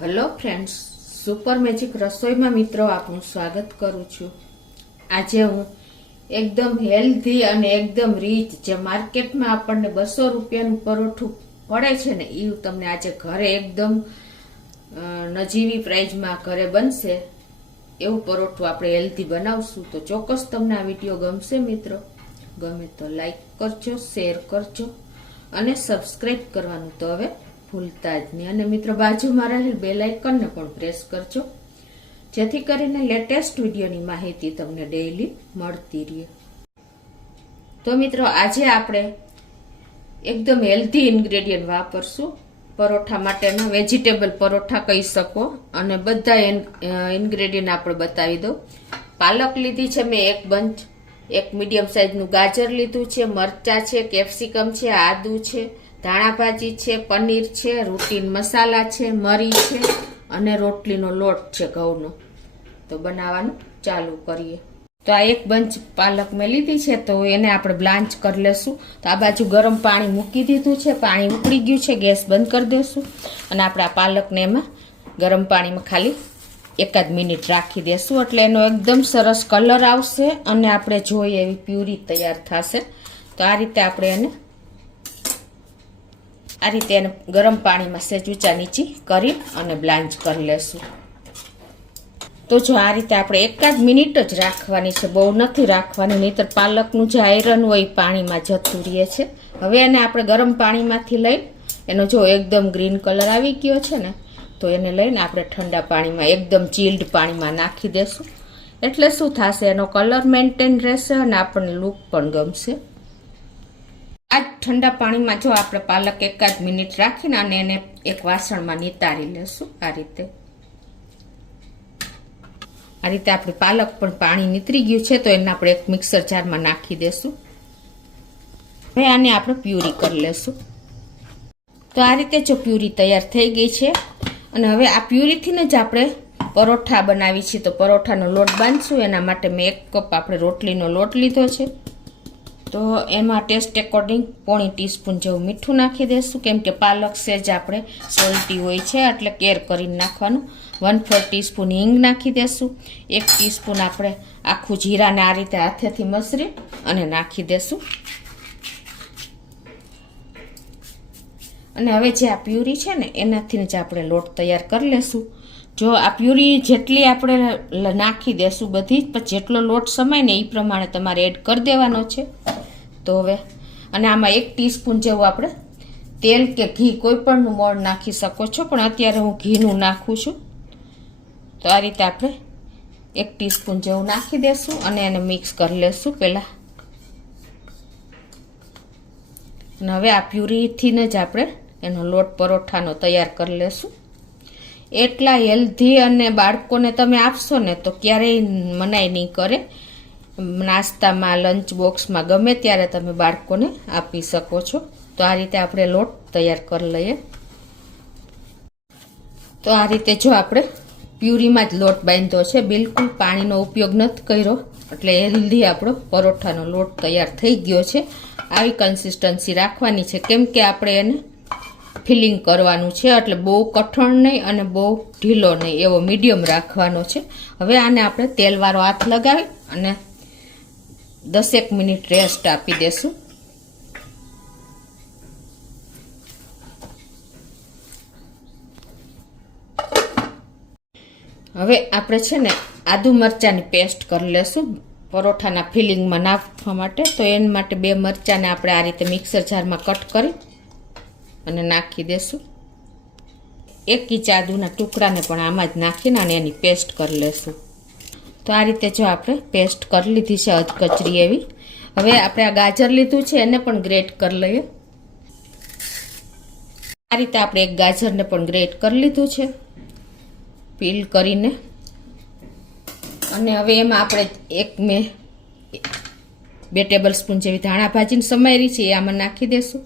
Hello friends, super magic રસોઈમાં મિત્રો આપનું સ્વાગત કરું છું। આજે હું એકદમ હેલ્ધી અને એકદમ રીચ જે માર્કેટમાં આપણને 200 રૂપિયાનું પરોઠું પડે છે ને એ તમને આજે ઘરે એકદમ નજીવી પ્રાઇઝમાં ઘરે બનશે એવું પરોઠું આપણે હેલ્ધી બનાવશું। તો ચોક્કસ તમને આ વિડીયો ગમશે મિત્રો। ગમે તો લાઈક કરજો, શેર કરજો અને સબસ્ક્રાઈબ કરવાનું તો હવે ભૂલતા જ નહીં। અને મિત્રો બાજુમાં રહેલ બેલ આઇકનને પણ પ્રેસ કરજો જેથી કરીને લેટેસ્ટ વિડીયોની માહિતી તમને ડેઈલી મળતી રહે। તો મિત્રો આજે આપણે એકદમ હેલ્ધી ઇન્ગ્રેડિયન્ટ વાપરશું પરોઠા માટેના, વેજીટેબલ પરોઠા કહી શકો। અને બધા ઇન્ગ્રેડિયન્ટ આપણે બતાવી દઉં। પાલક લીધી છે મેં એક બંચ, એક મીડિયમ સાઇઝનું ગાજર લીધું છે, મરચા છે, કેપ્સિકમ છે, આદુ છે, ધાણા ભાજી છે, પનીર છે, રૂટીન મસાલા છે, મરી છે અને રોટલીનો લોટ છે ઘઉંનો। તો બનાવવાનું ચાલુ કરીએ। તો આ એક બંચ પાલક મેં લીધી છે તો એને આપણે બ્લાન્ચ કરી લેશું। તો આ બાજુ ગરમ પાણી મૂકી દીધું છે, પાણી ઉકળી ગયું છે, ગેસ બંધ કરી દેશું અને આપણે આ પાલકને એમાં ગરમ પાણીમાં ખાલી એકાદ મિનિટ રાખી દેશું એટલે એનો એકદમ સરસ કલર આવશે અને આપણે જોઈએ એવી પ્યુરી તૈયાર થશે। તો આ રીતે આપણે એને ગરમ પાણીમાં સહેજ ઊંચા નીચી કરી અને બ્લાન્ચ કરી લેશું। તો જો આ રીતે આપણે એકાદ મિનિટ જ રાખવાની છે, બહુ નથી રાખવાની, નહીતર પાલકનું જે આયરન હોય એ પાણીમાં જતું રહે છે। હવે એને આપણે ગરમ પાણીમાંથી લઈ એનો જો એકદમ ગ્રીન કલર આવી ગયો છે ને તો એને લઈને આપણે ઠંડા પાણીમાં એકદમ ચીલ્ડ પાણીમાં નાખી દેશું એટલે શું થશે, એનો કલર મેન્ટેન રહેશે અને આપણને લુક પણ ગમશે। આ ઠંડા પાણીમાં જો આપણે પાલક એકાદ મિનિટ રાખીને અને એને એક વાસણમાં નિતારી લેશું। આ રીતે આપણે પાલક પણ પાણી નીતરી ગયું છે તો એને આપણે એક મિક્સર જારમાં નાખી દેશું। હવે આને આપણે પ્યુરી કરી લેશું। તો આ રીતે જો પ્યુરી તૈયાર થઈ ગઈ છે અને હવે આ પ્યુરીથી જ આપણે પરોઠા બનાવી છીએ। તો પરોઠાનો લોટ બાંધશું, એના માટે મેં 1 કપ આપણે રોટલીનો લોટ લીધો છે। તો એમાં ટેસ્ટ એકોર્ડિંગ 1/4 ટીસ્પૂન જેવું મીઠું નાખી દઈશું, કેમ કે પાલક સેજ આપણે સોલ્ટી હોય છે એટલે કેર કરીને નાખવાનું। 1/4 ટીસ્પૂન હિંગ નાખી દઈશું, 1 ટીસ્પૂન આપણે આખું જીરાને આ રીતે હાથેથી મસરી અને નાખી દઈશું। અને હવે જે આ પ્યુરી છે ને એનાથી જ આપણે લોટ તૈયાર કરી લેશું। જો આ પ્યુરી જેટલી આપણે નાખી દેશું બધી, પછી જેટલો લોટ સમાય ને એ પ્રમાણે તમારે એડ કરી દેવાનો છે। તો હવે અને આમાં 1 ટીસ્પૂન જેવું આપણે તેલ કે ઘી કોઈ પણનું મોણ નાખી શકો છો, પણ અત્યારે હું ઘીનું નાખું છું। તો આ રીતે આપણે 1 ટીસ્પૂન જેવું નાખી દેશું અને એને મિક્સ કરી લેશું પહેલાં। અને હવે આ પ્યુરીથી જ આપણે એનો લોટ પરોઠાનો તૈયાર કરી લેશું। એટલા હેલ્ધી અને બાળકોને તમે આપશો ને તો ક્યારેય મનાઈ નહીં કરે। નાસ્તામાં, લંચ બોક્સમાં ગમે ત્યારે તમે બાળકોને આપી શકો છો। તો આ રીતે આપણે લોટ તૈયાર કરી લઈએ। તો આ રીતે જો આપણે પ્યુરીમાં જ લોટ બાંધ્યો છે, બિલકુલ પાણીનો ઉપયોગ નથી કર્યો એટલે હેલ્ધી આપણો પરોઠાનો લોટ તૈયાર થઈ ગયો છે। આવી કન્સિસ્ટન્સી રાખવાની છે, કેમ કે આપણે એને ફિલિંગ કરવાનું છે એટલે બહુ કઠણ નહીં અને બહુ ઢીલો નહીં, એવો મીડિયમ રાખવાનો છે। હવે આને આપણે તેલવાળો હાથ લગાવી અને 10 મિનિટ રેસ્ટ આપી દેશું। હવે આપણે છે ને આદુ મરચાંની પેસ્ટ કરી લેશું પરોઠાના ફિલિંગમાં નાખવા માટે। તો એના માટે 2 મરચાંને આપણે આ રીતે મિક્સર જારમાં કટ કરી અને નાખી દેશું। 1 ઇંચ આદુના ટુકડાને પણ આમાં જ નાખીને અને એની પેસ્ટ કરી લેશું। તો આ રીતે જો આપણે પેસ્ટ કરી લીધી છે અધકચરી એવી। હવે આપણે આ ગાજર લીધું છે એને પણ ગ્રેટ કરી લઈએ। આ રીતે આપણે એક ગાજરને પણ ગ્રેટ કરી લીધું છે પીલ કરીને। અને હવે એમાં આપણે મેં 2 ટેબલ સ્પૂન જેવી ધાણા ભાજીને સમારી છે એ આમાં નાખી દેશું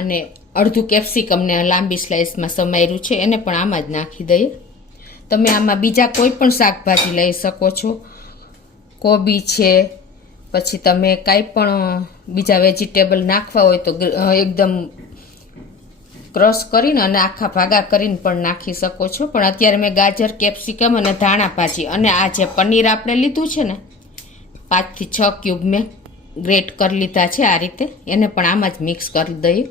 અને અડધું કેપ્સિકમને લાંબી સ્લાઇસમાં સમાર્યું છે એને પણ આમાં જ નાખી દઈએ। તમે આમાં બીજા કોઈ પણ શાકભાજી લઈ શકો છો, કોબી છે, પછી તમે કાંઈ પણ બીજા વેજીટેબલ નાખવા હોય તો એકદમ ક્રશ કરીને અને આખા ભાગા કરીને પણ નાખી શકો છો, પણ અત્યારે મેં ગાજર, કેપ્સિકમ અને ધાણા ભાજી અને આ જે પનીર આપણે લીધું છે ને 5 થી 6 ક્યુબ મેં ગ્રેટ કરી લીધા છે આ રીતે, એને પણ આમાં જ મિક્સ કરી દઈએ.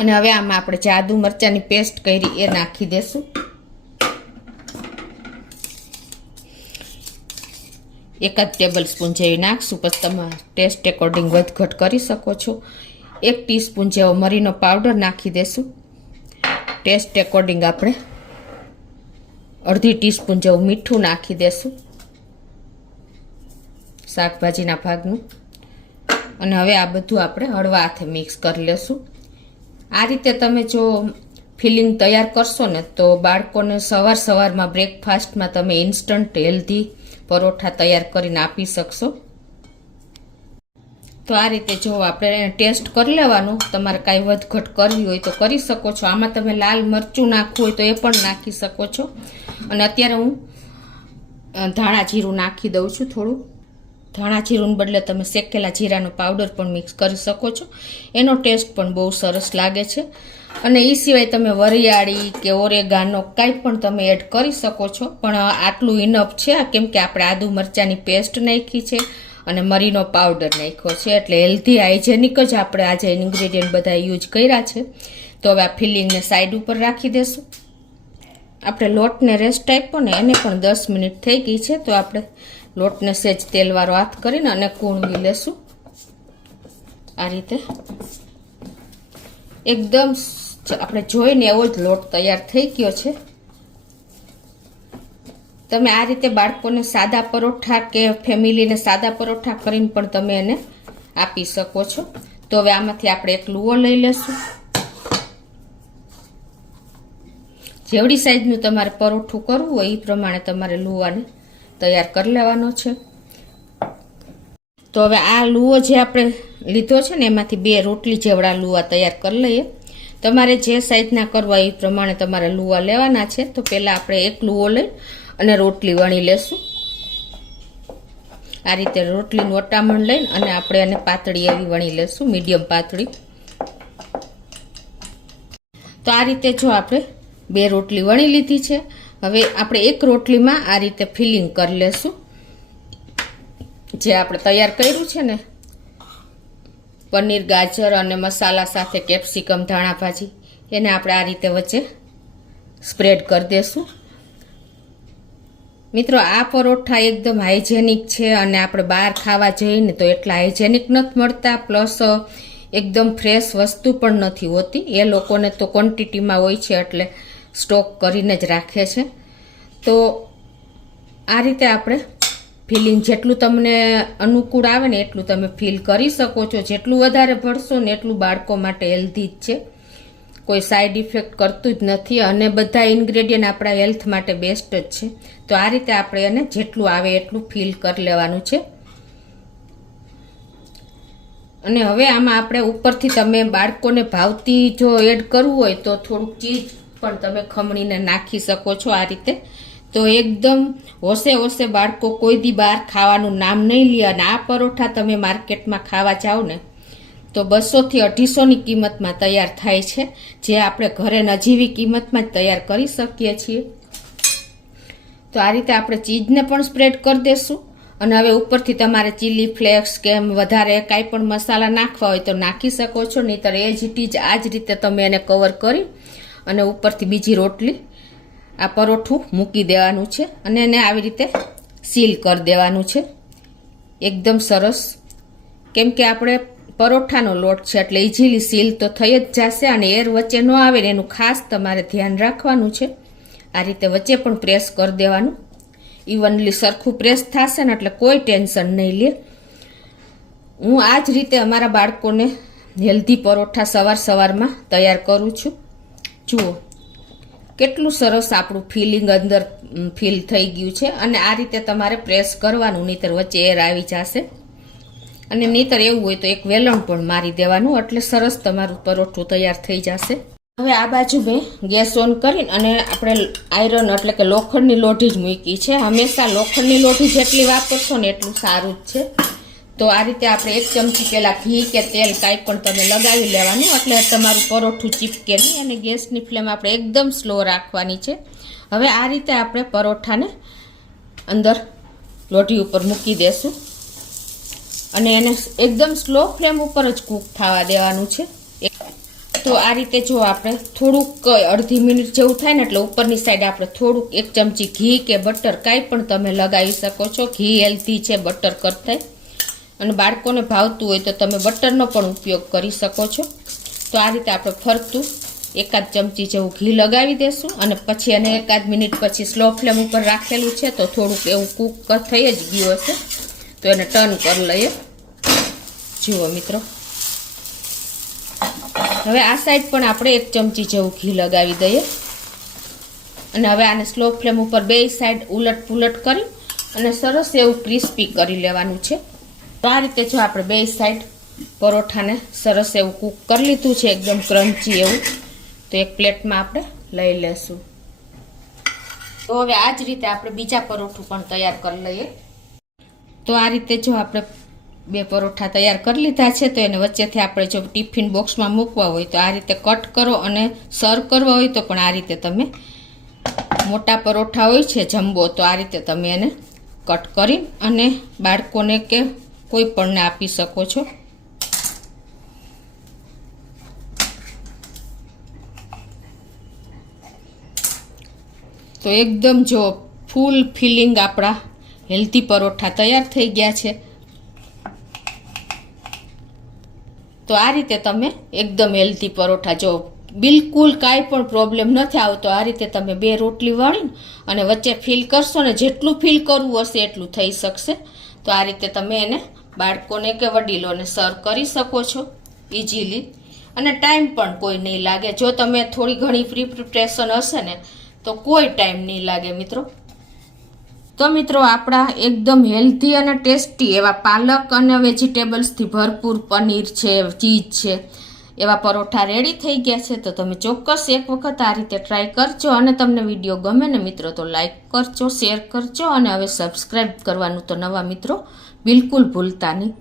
અને હવે આમાં આપણે જે આદુ મરચાંની પેસ્ટ કરી એ નાખી દેશું. 1 ટેબલ સ્પૂન જેવી નાખશું, પછી તમે ટેસ્ટ એકોર્ડિંગ વધઘટ કરી શકો છો. 1 ટીસ્પૂન જેવો મરીનો પાવડર નાખી દેશું. ટેસ્ટ એકોર્ડિંગ આપણે 1/2 ટીસ્પૂન જેવું મીઠું નાખી દેશું શાકભાજીના ભાગનું. અને હવે આ બધું આપણે હળવા હાથે મિક્સ કરી લેશું. આ રીતે તમે જો ફિલિંગ તૈયાર કરશો ને તો બાળકોને સવારમાં બ્રેકફાસ્ટમાં તમે ઇન્સ્ટન્ટ હેલ્ધી પરોઠા તૈયાર કરીને આપી શકશો. તો આ રીતે જો આપણે ટેસ્ટ કરી લેવાનું. તમારે કાંઈ વધઘટ કરવી હોય તો કરી શકો છો. આમાં તમે લાલ મરચું નાખવું હોય તો એ પણ નાખી શકો છો. અને અત્યારે હું ધાણા જીરું નાખી દઉં છું. થોડું ધાણા જીરુંને બદલે તમે શેકેલા જીરાનો પાવડર પણ મિક્સ કરી શકો છો. એનો ટેસ્ટ પણ બહુ સરસ લાગે છે. અને એ સિવાય તમે વરિયાળી કે ઓરેગાનો કાંઈ પણ તમે એડ કરી શકો છો, પણ આટલું ઇનફ છે કેમ કે આપણે આદુ મરચાંની પેસ્ટ નાખી છે અને મરીનો પાવડર નાખ્યો છે, એટલે હેલ્ધી હાઇજેનિક જ આપણે આજે ઇન્ગ્રેડિયન્ટ બધા યુઝ કર્યા છે. તો હવે આ ફિલિંગને સાઈડ ઉપર રાખી દેશું. આપણે લોટને રેસ્ટ આપ્યો ને એને પણ 10 મિનિટ થઈ ગઈ છે, તો આપણે લોટને સેજ તેલવાળો હાથ કરીને અને કૂણવી લેશું. આ રીતે એકદમ આપણે જોઈને એવો જ લોટ તૈયાર થઈ ગયો છે. તમે આ રીતે બાળકોને સાદા પરોઠા કે ફેમિલીને સાદા પરોઠા કરીને પણ તમે એને આપી શકો છો. તો હવે આમાંથી આપણે એક લુઓ લઈ લેશું. જેવડી સાઈઝનું તમારે પરોઠું કરવું હોય એ પ્રમાણે તમારે લુવાને તૈયાર કરી લેવાનો છે. તો હવે આ લુઓ જે આપણે લીધો છે ને એમાંથી 2 રોટલી જેવડા લુવા તૈયાર કરી લઈએ. તમારે જે સાઈઝના કરવા એ પ્રમાણે તમારે લુવા લેવાના છે. તો પહેલાં આપણે એક લુઓ લઈ અને રોટલી વણી લેશું. આ રીતે રોટલીનું વટામણ લઈને અને આપણે એને પાતળી એવી વણી લેશું, મીડિયમ પાતળી. તો આ રીતે જો આપણે 2 રોટલી વણી લીધી છે. હવે આપણે એક રોટલીમાં આ રીતે ફિલિંગ કરી લેશું. જે આપણે તૈયાર કર્યું છે ને પનીર, ગાજર અને મસાલા સાથે કેપ્સિકમ, ધાણા ભાજી, એને આપણે આ રીતે વચ્ચે સ્પ્રેડ કરી દેશું. મિત્રો આ પરોઠા એકદમ હાઇજેનિક છે અને આપણે બહાર ખાવા જઈએ ને તો એટલા હાઇજેનિક નથી મળતા, પ્લસ એકદમ ફ્રેશ વસ્તુ પણ નથી હોતી. એ લોકોને તો ક્વોન્ટિટીમાં હોય છે એટલે સ્ટોક કરીને જ રાખે છે. તો આ રીતે આપણે ફિલિંગ જેટલું તમને અનુકૂળ આવે ને એટલું તમે ફીલ કરી શકો છો. જેટલું વધારે ભરશો ને એટલું બાળકો માટે હેલ્ધી જ છે, કોઈ સાઈડ ઇફેક્ટ કરતું જ નથી અને બધા ઇન્ગ્રેડિયન્ટ આપણા હેલ્થ માટે બેસ્ટ જ છે. તો આ રીતે આપણે એને જેટલું આવે એટલું ફીલ કરી લેવાનું છે. અને હવે આમાં આપણે ઉપરથી તમે બાળકોને ભાવતી જો એડ કરવું હોય તો થોડુંક ચીઝ પણ તમે ખમણીને નાખી શકો છો આ રીતે. તો એકદમ હોશે બાળકો કોઈ દી બહાર ખાવાનું નામ નહીં લે. અને આ પરોઠા તમે માર્કેટમાં ખાવા જાઓ ને તો 200 થી 250ની કિંમતમાં તૈયાર થાય છે, જે આપણે ઘરે નજીવી કિંમતમાં જ તૈયાર કરી શકીએ છીએ. તો આ રીતે આપણે ચીઝને પણ સ્પ્રેડ કરી દેશું. અને હવે ઉપરથી તમારે ચીલી ફ્લેક્સ કે વધારે કાંઈ પણ મસાલા નાખવા હોય તો નાખી શકો છો, નહીંતર એ જ ઇટ ઇઝ આ જ રીતે તમે એને કવર કરી અને ઉપરથી બીજી રોટલી આ પરોઠું મૂકી દેવાનું છે અને એને આવી રીતે સીલ કરી દેવાનું છે. એકદમ સરસ, કેમ કે આપણે પરોઠાનો લોટ છે એટલે ઇઝીલી સીલ તો થઈ જ જશે અને એર વચ્ચે ન આવે ને એનું ખાસ તમારે ધ્યાન રાખવાનું છે. આ રીતે વચ્ચે પણ પ્રેસ કરી દેવાનું. ઇવનલી સરખું પ્રેસ થશે ને એટલે કોઈ ટેન્શન નહીં લે. હું આ જ રીતે અમારા બાળકોને હેલ્ધી પરોઠા સવારમાં તૈયાર કરું છું. જુઓ કેટલું સરસ આપણું ફિલિંગ અંદર ફીલ થઈ ગયું છે. અને આ રીતે તમારે પ્રેસ કરવાનું, નહીંતર વચ્ચે એર આવી જશે. અને નહીંતર એવું હોય તો એક વેલણ પણ મારી દેવાનું, એટલે સરસ તમારું પરોઠું તૈયાર થઈ જશે. હવે આ બાજુ મેં ગેસ ઓન કરીને અને આપણે આયરન એટલે કે લોખંડની લોઢી જ મૂકી છે. હંમેશા લોખંડની લોઢી જેટલી વાપરશો ને એટલું સારું જ છે. તો આ રીતે આપણે 1 ચમચી પહેલાં ઘી કે તેલ કાંઈ પણ તમે લગાવી લેવાનું, એટલે તમારું પરોઠું ચીપકે નહીં. અને ગેસની ફ્લેમ આપણે એકદમ સ્લો રાખવાની છે. હવે આ રીતે આપણે પરોઠાને અંદર લોઢી ઉપર મૂકી દેશું અને એને એકદમ સ્લો ફ્લેમ ઉપર જ કૂક થવા દેવાનું છે. તો આ રીતે જો આપણે થોડુંક અડધી મિનિટ જેવું થાય ને એટલે ઉપરની સાઈડ આપણે થોડુંક 1 ચમચી ઘી કે બટર કાંઈ પણ તમે લગાવી શકો છો. ઘી હેલ્ધી છે બટર કરતાં, અને બાળકોને ભાવતું હોય તો તમે બટરનો પણ ઉપયોગ કરી શકો છો. તો આ રીતે આપણે ફરતું 1 ચમચી જેવું ઘી લગાવી દેશું અને પછી એને 1 મિનિટ પછી સ્લો ફ્લેમ ઉપર રાખેલું છે તો થોડુંક એવું કૂક થઈ જ ગયું હશે. તો એને ટર્ન કરી લઈએ. જુઓ મિત્રો, હવે આ સાઈડ પણ આપણે 1 ચમચી જેવું ઘી લગાવી દઈએ અને હવે આને સ્લો ફ્લેમ ઉપર બે સાઈડ ઉલટ પુલટ કરી અને સરસ એવું ક્રિસ્પી કરી લેવાનું છે. તો આ રીતે જો આપણે બે સાઈડ પરોઠાને સરસ એવું કૂક કરી લીધું છે, એકદમ ક્રન્ચી એવું. તો એક પ્લેટમાં આપણે લઈ લેશું. તો હવે આ જ રીતે આપણે બીજા પરોઠું પણ તૈયાર કરી લઈએ. તો આ રીતે જો આપણે 2 પરોઠા તૈયાર કરી લીધા છે, તો એને વચ્ચેથી આપણે જો ટિફિન બોક્સમાં મૂકવા હોય તો આ રીતે કટ કરો, અને સર્વ કરવા હોય તો પણ આ રીતે તમે મોટા પરોઠા હોય છે જમ્બો, તો આ રીતે તમે એને કટ કરી અને બાળકોને કે કોઈ પણને આપી શકો છો. તો એકદમ જો ફૂલ ફિલિંગ આપણા હેલ્ધી પરોઠા તૈયાર થઈ ગયા છે. તો આ રીતે તમે એકદમ હેલ્ધી પરોઠા, જો બિલકુલ કાંઈ પણ પ્રોબ્લેમ નથી આવતો, આ રીતે તમે 2 રોટલી વળીને અને વચ્ચે ફિલ કરશો ને જેટલું ફિલ કરવું હશે એટલું થઈ શકશે. તો આ રીતે તમે એને બાળકોને કે વડીલોને સર્વ કરી શકો છો ઇઝીલી, અને ટાઈમ પણ કોઈ નહીં લાગે. જો તમે થોડી ઘણી પ્રિપરેશન હશે ને તો કોઈ ટાઈમ નહીં લાગે મિત્રો. તો મિત્રો, આપણા એકદમ હેલ્ધી અને ટેસ્ટી એવા પાલક અને વેજીટેબલ્સથી ભરપૂર પનીર છે, ચીઝ છે, એવા પરોઠા રેડી થઈ ગયા છે. તો તમે ચોક્કસ એક વખત આ રીતે ટ્રાય કરજો, અને તમને વિડીયો ગમે ને મિત્રો તો લાઈક કરજો, શેર કરજો, અને હવે સબસ્ક્રાઈબ કરવાનું તો નવા મિત્રો બિલકુલ ભૂલતા નહીં.